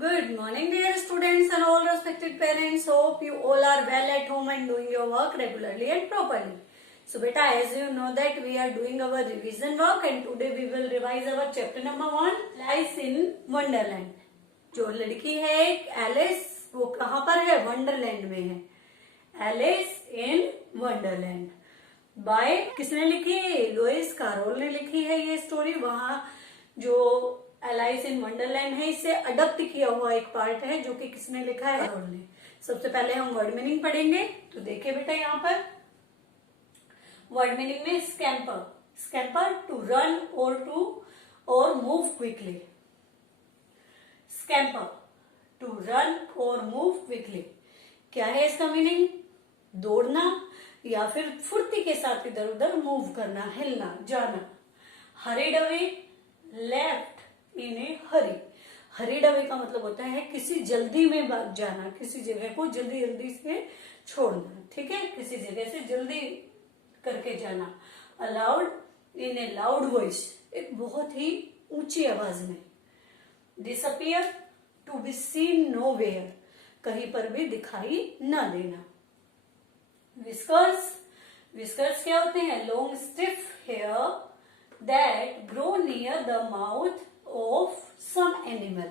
Good morning, dear students and all respected parents. Hope you all are well at home and doing your work regularly and properly. So, beta, as you know that we are doing our revision work and today we will revise our chapter number 1, Alice in Wonderland. जो लड़की है एक Alice, वो कहाँ पर है? Wonderland में है. एलिस इन वंडरलैंड बाय किसने लिखी है? लुइस कैरोल ने लिखी है ये स्टोरी. वहाँ जो एलाइस इन वंडरलैंड है इससे अडप्ट किया हुआ एक पार्ट है जो कि किसने लिखा है? कैरोल ने. सबसे पहले हम वर्ड मीनिंग पढ़ेंगे. तो देखिए बेटा यहाँ पर वर्ड मीनिंग में स्कैम्पर. स्कैम्पर टू रन और move quickly. Scamper to run और मूव क्विकली. क्या है इसका मीनिंग? दौड़ना या फिर फुर्ती के साथ इधर उधर मूव करना, हिलना, जाना. Hurried away, left in A Hari. Hurried away का मतलब होता है किसी जल्दी में भाग जाना, किसी जगह को जल्दी जल्दी से छोड़ना. ठीक है, किसी जगह से जल्दी करके जाना. Aloud in a loud voice, एक बहुत ही ऊंची आवाज में. Disappear to be seen nowhere, कहीं पर भी दिखाई न देना. विस्कर्स, विस्कर्स क्या होते हैं? Long stiff hair that grow near the mouth of some animal.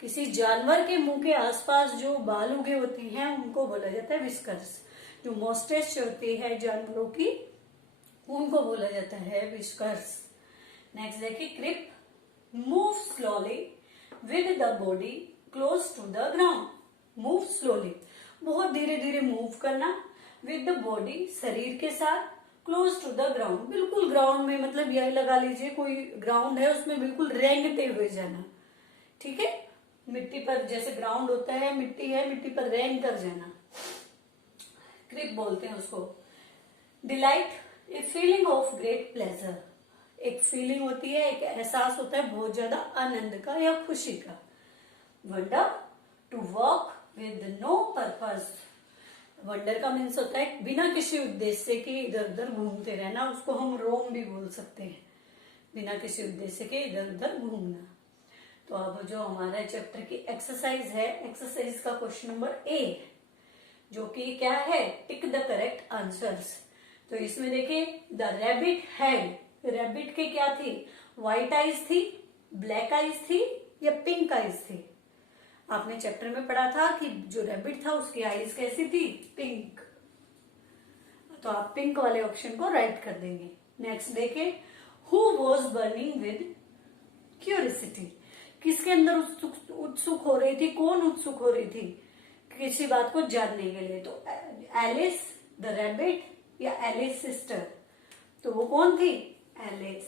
किसी जानवर के मुंह के आसपास जो बाल उगे होते हैं उनको बोला जाता है विस्कर्स. जो मोस्टेच होती है जानवरों की उनको बोला जाता है विस्कर्स. नेक्स्ट देखिए creep. Move slowly with the body close to the ground. Move slowly, बहुत धीरे धीरे मूव करना. विद द बॉडी, शरीर के साथ. क्लोज टू द ग्राउंड, बिल्कुल ग्राउंड में, मतलब यही लगा लीजिए कोई ग्राउंड है उसमें बिल्कुल रेंगते हुए जाना. ठीक है, मिट्टी पर जैसे ग्राउंड होता है, मिट्टी है, मिट्टी पर रेंग कर जाना. क्रिप बोलते हैं उसको. Delight, a feeling of great pleasure. एक फीलिंग होती है, एक एहसास होता है बहुत ज्यादा आनंद का या खुशी का. Wander, to walk with no purpose. Wander का मीन्स होता है बिना किसी उद्देश्य के इधर उधर घूमते रहना. उसको हम रोम भी बोल सकते हैं, बिना किसी उद्देश्य के इधर उधर घूमना. तो अब जो हमारा चैप्टर की एक्सरसाइज है, एक्सरसाइज का क्वेश्चन नंबर ए, जो कि क्या है? Tick the correct answers. तो इसमें देखिए द रैबिट हैड. रैबिट के क्या थी? व्हाइट आईज थी, ब्लैक आईज थी या पिंक आईज थी? आपने चैप्टर में पढ़ा था कि जो रैबिट था उसकी आईज कैसी थी? पिंक. तो आप पिंक वाले ऑप्शन को राइट कर देंगे. नेक्स्ट देखिए who was burning with curiosity. किसके अंदर उत्सुक हो रही थी? कौन उत्सुक हो रही थी किसी बात को जानने के लिए? तो एलिस, द रैबिट या एलिस सिस्टर? तो वो कौन थी? एलिस.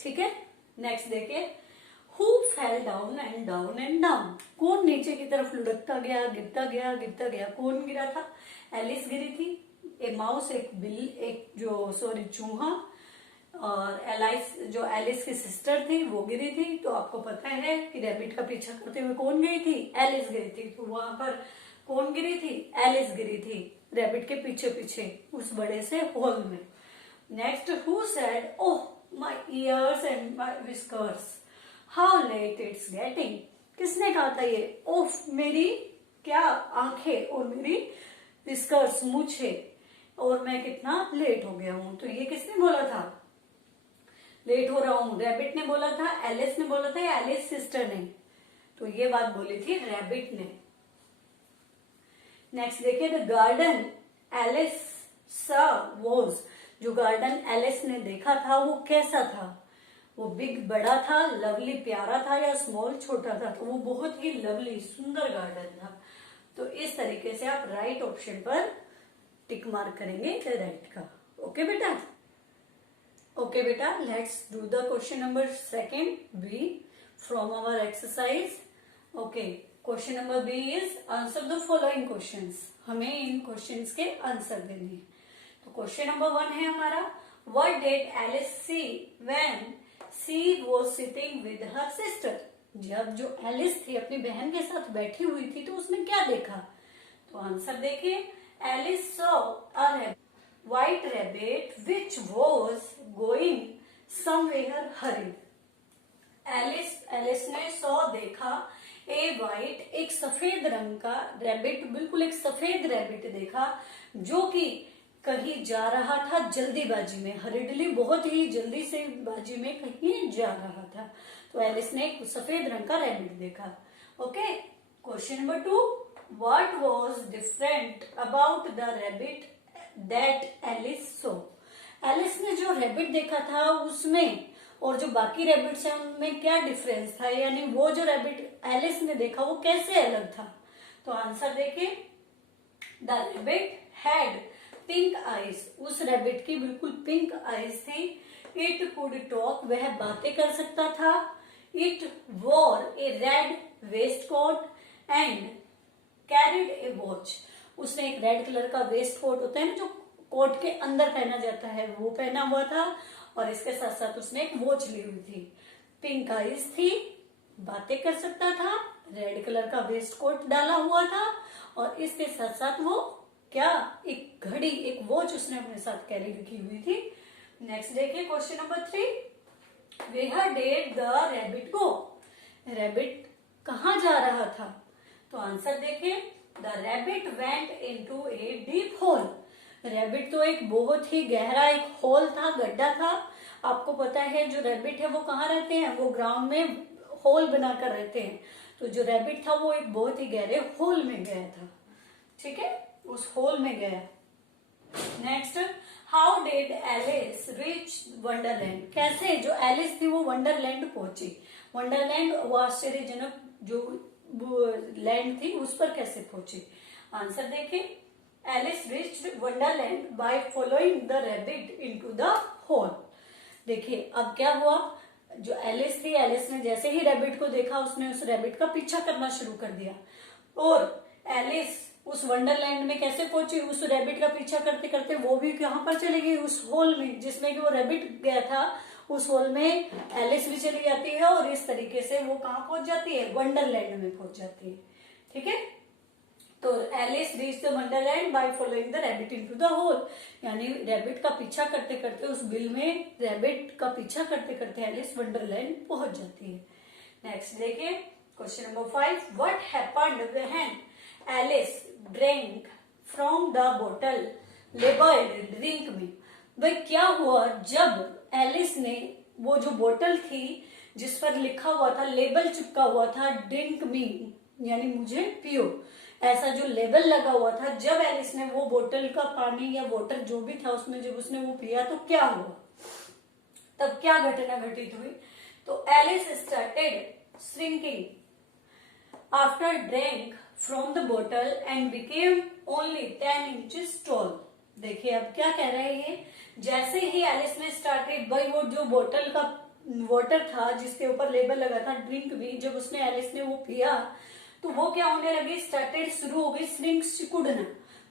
ठीक है, नेक्स्ट देखिए who fell down and down and down. कौन नीचे की तरफ लुढ़कता गया, गिरता गया, गिरता गया? कौन गिरा था? एलिस गिरी थी. ए माउस, एक बिल्ली, एक चूहा. और एलाइस जो एलिस की सिस्टर थी वो गिरी थी. तो आपको पता है कि रैबिट का पीछा करते हुए कौन गई थी? एलिस गई थी. तो वहां पर कौन गिरी थी? एलिस गिरी थी रैबिट के पीछे पीछे उस बड़े से होल में. Next who said oh my ears and my whiskers, how late it's getting. किसने कहा था ये? ओफ, मेरी क्या आंखें और मेरी विस्कर्स, मूछे, और मैं कितना लेट हो गया हूं. तो ये किसने बोला था? लेट हो रहा हूं रैबिट ने बोला था, एलिस ने बोला था या एलिस सिस्टर ने? तो ये बात बोली थी रैबिट ने. नेक्स्ट देखिए द गार्डन एलिस सा वॉज. जो गार्डन एलिस ने देखा था वो कैसा था? वो बिग, बड़ा था, लवली, प्यारा था, या स्मॉल, छोटा था? तो वो बहुत ही लवली, सुंदर गार्डन था. तो इस तरीके से आप राइट ऑप्शन पर टिक मार्क करेंगे राइट का. ओके बेटा? ओके बेटा, let's do the question number second B from our exercise. Okay, question number B is answer the following questions. हमें इन क्वेश्चंस के आंसर देने हैं. तो क्वेश्चन नंबर 1 है हमारा, what did Alice see when she was sitting with her sister. जब जो एलिस थी अपनी बहन के साथ बैठी हुई थी तो उसने क्या देखा? तो आंसर देखिए, Alice saw a white rabbit which was going somewhere hurried. Alice ने सॉ देखा ए वाइट, एक सफेद रंग का रैबिट, बिल्कुल एक सफेद रैबिट देखा जो कि कहीं जा रहा था जल्दीबाजी में, हरिडली बहुत ही जल्दी से बाजी में कहीं जा रहा था। तो एलिस ने एक सफेद रंग का रैबिट देखा। Okay, question number 2, what was different about the rabbit that Alice saw. Alice ने जो रैबिट देखा था उसमें और जो बाकी रैबिट्स हैं उनमें क्या डिफरेंस था, यानी वो जो रैबिट एलिस ने देखा वो कैसे अलग था। तो आंसर देखिए, the rabbit had pink eyes, उस रैबिट की बिल्कुल पिंक आईज थी। इट कुड टॉक, वह बातें कर सकता था। It wore a red waistcoat and carried a watch, उसने एक रेड कलर का वेस्ट कोट होता है ना जो कोट के अंदर पहना जाता है, वो पहना हुआ था और इसके साथ साथ उसने एक वॉच ली हुई थी। पिंक आईज थी, बातें कर सकता था, रेड कलर का वेस्ट कोट डाला हुआ था और इसके साथ साथ वो क्या, एक घड़ी, एक वॉच उसने अपने साथ कैरी की हुई थी। नेक्स्ट देखिए question number 3, where did the rabbit go, rabbit कहाँ जा रहा था। तो आंसर देखिए, the rabbit went into a deep hole, rabbit तो एक बहुत ही गहरा एक होल था, गड्ढा था। आपको पता है जो रैबिट है वो कहाँ रहते हैं, वो ग्राउंड में होल बनाकर रहते हैं। तो जो रैबिट था वो एक बहुत ही गहरे होल में गया था, ठीक है, उस होल में गया। Next, how did Alice reach Wonderland, कैसे जो एलिस थी वो वंडरलैंड पहुंची। वंडरलैंड वो आश्चर्यजनक जो लैंड थी उस पर कैसे पहुंची। आंसर देखिए, Alice reached Wonderland by following the rabbit into the hole. देखिए अब क्या हुआ, जो एलिस थी, एलिस ने जैसे ही रैबिट को देखा उसने उस रैबिट का पीछा करना शुरू कर दिया और एलिस उस वंडरलैंड में कैसे पहुंची, उस रैबिट का पीछा करते करते वो भी कहां पर चली गई, उस होल में जिसमें कि वो रैबिट गया था, उस होल में एलिस भी चली जाती है और इस तरीके से वो कहां पहुंच जाती है, वंडरलैंड में पहुंच जाती है। ठीक है, तो Alice reach the Wonderland by following the rabbit into the hole, यानी रैबिट का पीछा करते करते उस बिल में रैबिट का पीछा करते करते एलिस वंडरलैंड पहुंच जाती है। नेक्स्ट देखिए question number 5, what happened when Alice drink from the बोतल लेबल्ड ड्रिंक मी, भाई क्या हुआ जब एलिस ने वो जो बोतल थी जिस पर लिखा हुआ था, लेबल चिपका हुआ था ड्रिंक मी यानी मुझे पियो, ऐसा जो लेबल लगा हुआ था, जब एलिस ने वो बोतल का पानी या वाटर जो भी था उसमें जब उसने वो पिया तो क्या हुआ, तब क्या घटना घटित हुई। तो Alice started shrinking after drink from the बोतल and became only 10 inches tall. देखिए अब क्या कह रहे हैं, जैसे ही एलिस ने स्टार्टेड, भाई वो जो बोतल का वाटर था जिसके ऊपर लेबल लगा था ड्रिंक भी, जब उसने एलिस ने वो पिया तो वो क्या होने लगी, स्टार्टेड शुरू हो गई श्रिंक, सिकुड़ना,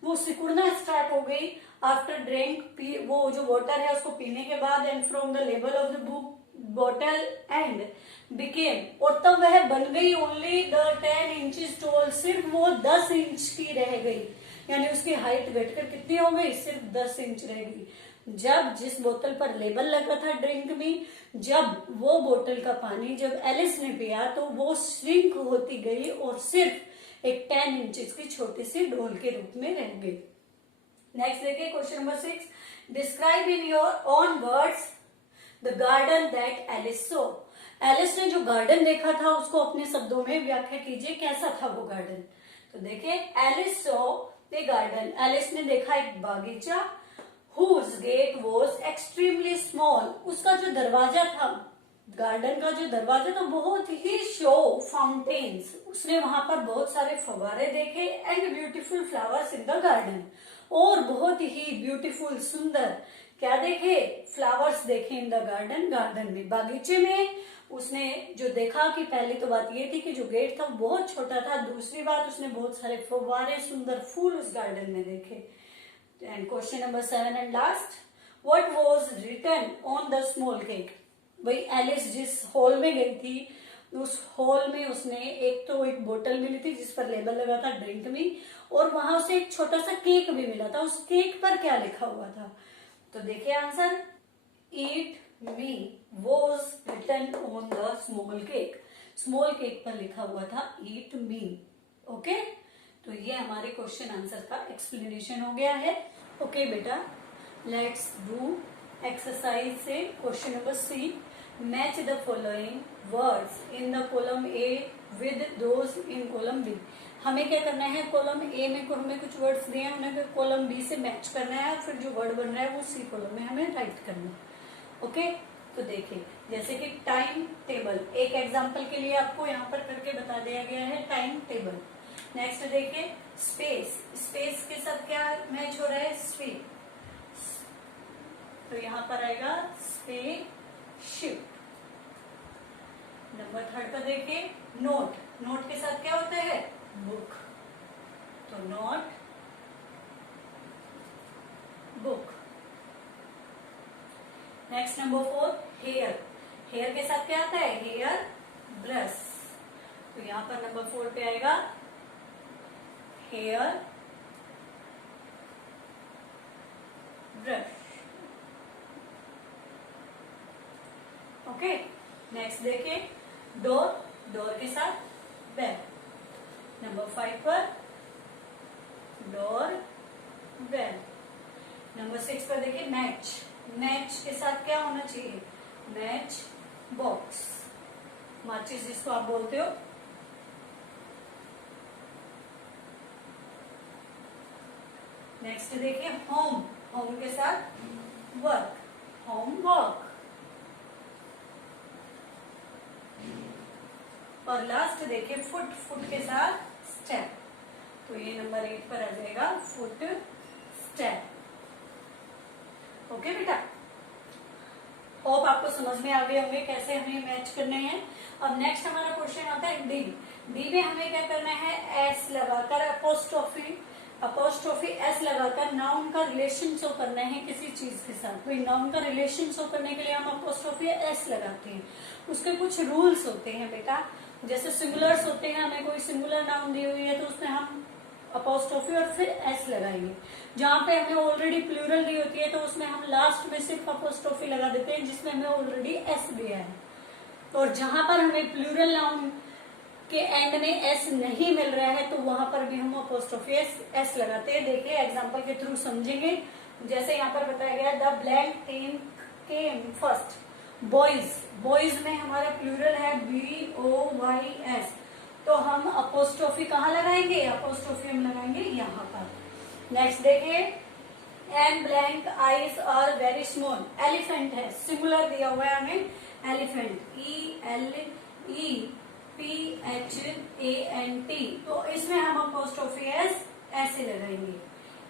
वो सिकुड़ना स्टार्ट हो गई आफ्टर ड्रिंक, वो जो वाटर है उसको पीने के बाद, and from the label of the book bottle and became, और तब वह बन गई ओनली द 10 इंचेस टॉल, सिर्फ वो 10 इंच की रह गई, यानी उसकी हाइट घटकर कितनी हो गई, सिर्फ 10 इंच रह गई। जब जिस बोतल पर लेबल लगा था ड्रिंक में, जब वो बोतल का पानी जब एलिस ने पिया तो वो श्रिंक होती गई और सिर्फ एक 10 इंचेस की छोटी सी डोल के रूप में रह गई। नेक्स्ट देखिए question number 6, describe in your own words the garden that Alice saw. Alice ने जो गार्डन देखा था उसको अपने शब्दों में व्याख्या कीजिए, कैसा था वो गार्डन। तो देखिए Alice saw the garden, Alice ने देखा एक बागीचा, whose gate was extremely small, उसका जो दरवाजा था, गार्डन का जो दरवाजा था बहुत ही शो फाउंटेन्स, उसने वहां पर बहुत सारे फव्वारे देखे, and beautiful flowers in the garden, और बहुत ही ब्यूटीफुल सुंदर क्या देखे, फ्लावर्स देखे इन द गार्डन, गार्डन में, बागीचे में। उसने जो देखा कि पहली तो बात ये थी कि जो गेट था बहुत छोटा था, दूसरी बात उसने बहुत सारे फव्वारे सुंदर फूल उस गार्डन में देखे। And question number 7 and last, what was written on the small cake। भाई एलिस जिस हॉल में गई थी उस हॉल में उसने एक बोतल मिली थी जिस पर लेबल लगा था ड्रिंक में, और वहां उसे एक छोटा सा केक भी मिला था, उस केक पर क्या लिखा हुआ था। तो देखिए answer, eat me was written on the small cake. Small cake पर लिखा हुआ था eat me. ओके, तो ये हमारे क्वेश्चन आंसर का एक्सप्लेनेशन हो गया है. ओके बेटा, लेट्स डू एक्सरसाइज से question number C. Match the following words in the column A with those in column B. हमें क्या करना है, कॉलम ए में को हमें कुछ वर्ड्स दिए हैं, उन्हें कॉलम बी से मैच करना है और फिर जो वर्ड बन रहा है वो सी कॉलम में हमें राइट करना है. ओके, तो देखिए जैसे कि टाइम टेबल, एक एग्जांपल के लिए आपको यहाँ पर करके बता दिया गया है टाइम टेबल. नेक्स्ट देखिए स्पेस, स्पेस के साथ क्या मैच हो रहा है, स्वीप, तो यहाँ पर आएगा स्पेसशिप. नंबर 3 पर देखिए नोट, नोट के साथ क्या होता है, बुक, तो notebook. Next number 4 hair, hair के साथ क्या आता है, हेयर ब्रश, तो यहाँ पर नंबर 4 पे आएगा हेयर ब्रश. ओके, नेक्स्ट देखिए डोर, डोर के साथ बेल. नंबर 5 पर डोर बेल. नंबर 6 पर देखिए मैच, मैच के साथ क्या होना चाहिए, मैच बॉक्स, माचिस जिसको आप बोलते हो. नेक्स्ट देखिए होम, होम के साथ वर्क, होम वर्क. और लास्ट देखिए फुट, फुट के साथ स्टेप, तो ये नंबर 8 पर आ जाएगा फुट स्टेप. ओके बेटा, होप आपको समझ में आ गए होंगे कैसे हमें मैच करने हैं. अब नेक्स्ट हमारा क्वेश्चन आता है डी. डी में हमें क्या करना है, एस लगाकर अपोस्ट्रोफी, अपोस्ट्रोफी एस लगाकर नाउन का रिलेशन शो करना है किसी चीज के साथ. तो नाउन का रिलेशन शो करने के लिए हम अपोस्ट्रोफी एस लगाते हैं. उसके कुछ रूल्स होते हैं बेटा, जैसे सिंगुलर्स होते हैं, हमें कोई सिंगुलर नाउन दी हुई है तो उसमें हम अपोस्ट्रोफी और फिर एस लगाएंगे. जहां पे हमें ऑलरेडी प्लूरल दी होती है तो उसमें हम लास्ट में सिर्फ अपोस्ट्रोफी लगा देते हैं जिसमें हमें ऑलरेडी एस दिया है. और जहां पर हमें प्लूरल नाउन के एंड में एस नहीं मिल रहा है तो वहां पर भी हम अपोस्ट्रोफी एस लगाते हैं. देखिए एग्जाम्पल के थ्रू समझेंगे. जैसे यहाँ पर बताया गया the blank team came first. Boys, boys में हमारा प्लूरल है BOYS, तो हम अपोस्ट्रोफी कहाँ लगाएंगे, अपोस्ट्रोफी हम लगाएंगे यहाँ पर. नेक्स्ट देखिए and blank eyes are very small. Elephant है, सिंगुलर दिया हुआ है हमें एलिफेंट, ELEPHANT, तो इसमें हम अपोस्ट्रोफी एस ऐसे लगाएंगे.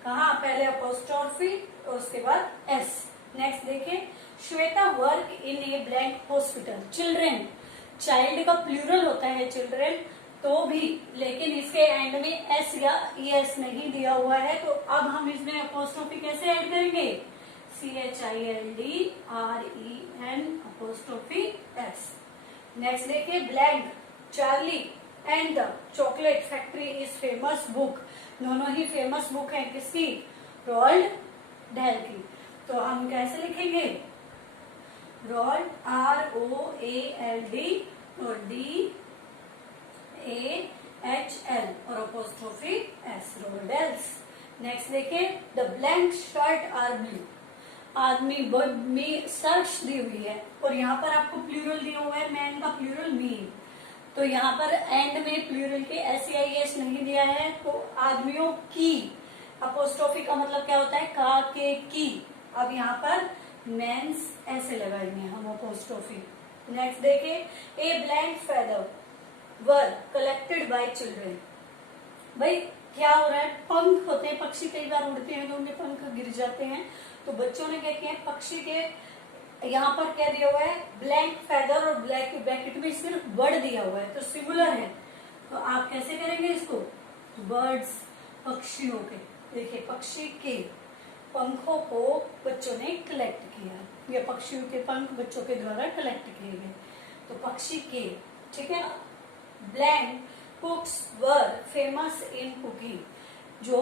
कहा पहले अपोस्ट्रोफी और उसके बाद एस. नेक्स्ट देखिए Shweta work in a blank hospital. Children, child का प्लूरल होता है चिल्ड्रेन, तो भी लेकिन इसके एंड में एस या ES नहीं दिया हुआ है तो अब हम इसमें अपोस्ट्रोफी कैसे ऐड करेंगे, CHILDREN अपोस्ट्रोफी एस. नेक्स्ट देखिए blank Charlie and the chocolate factory is famous book. दोनों ही फेमस बुक है किसकी, रोल्ड डेल की. तो हम कैसे लिखेंगे, रोल्ड ROALD और DAHL और अपोस्ट्रोफी एस, रोल्डेल्स. नेक्स्ट देखिए the blank shirt are blue. आदमी में शर्ट्स दी हुई है और यहाँ पर आपको प्लूरल दिया हुआ है, मैन का प्लूरल मीन, तो यहाँ पर एंड में प्लूरल के SEIS नहीं दिया है तो आदमियों की. अपोस्ट्रोफी का मतलब क्या होता है, का के की. अब यहाँ पर मेंस ऐसे लगाएंगे हम अपोस्ट्रोफी. नेक्स्ट देखिए a blank feather were collected by children. भाई क्या हो रहा है, पंख होते हैं, पक्षी कई बार उड़ते हैं तो उनके पंख गिर जाते हैं, तो बच्चों ने क्या किया, पक्षी के यहाँ पर क्या दिया हुआ है, ब्लैंक फेदर और ब्लैक ब्रैकेट में सिर्फ बर्ड दिया हुआ है तो सिंगुलर है. तो आप कैसे करेंगे इसको, बर्ड्स, पक्षियों के. देखिए पक्षी के पंखों को बच्चों ने कलेक्ट किया, या पक्षियों के पंख बच्चों के द्वारा कलेक्ट किए गए, तो पक्षी के. ठीक है. Blank कुक्स were famous in cooking. जो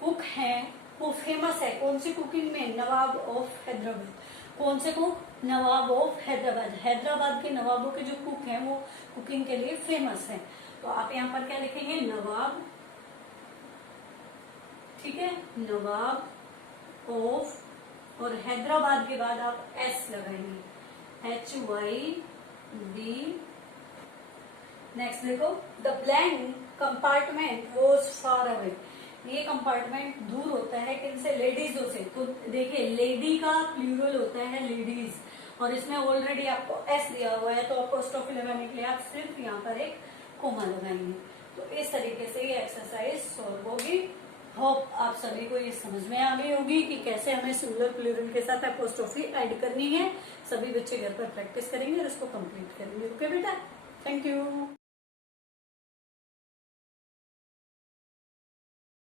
कुक हैं वो फेमस है कौन सी कुकिंग में, नवाब ऑफ हैदराबाद. कौन से cook? Nawab of Hyderabad. Hyderabad के नवाबों के जो कुक हैं वो कुकिंग के लिए फेमस हैं। तो आप यहाँ पर क्या लिखेंगे? नवाब, ठीक है, नवाब ऑफ, और हैदराबाद के बाद आप एस लगाएंगे, HYD। नेक्स्ट देखो, the blank compartment was far away. ये कंपार्टमेंट दूर होता है किनसे? लेडीजों से। तो देखिए लेडी का प्लूरल होता है लेडीज, और इसमें ऑलरेडी आपको एस दिया हुआ है, तो अपोस्ट्रोफी लगाने के लिए आप सिर्फ यहाँ पर एक कोमा लगाएंगे। तो इस तरीके से ये एक्सरसाइज सॉल्व होगी। होप आप सभी को ये समझ में आ गई होगी कि कैसे हमें सिंगुलर प्लूरल के साथ अपोस्ट्रोफी ऐड करनी है। सभी बच्चे घर पर प्रैक्टिस करेंगे और इसको कंप्लीट करेंगे। ओके बेटा, थैंक यू।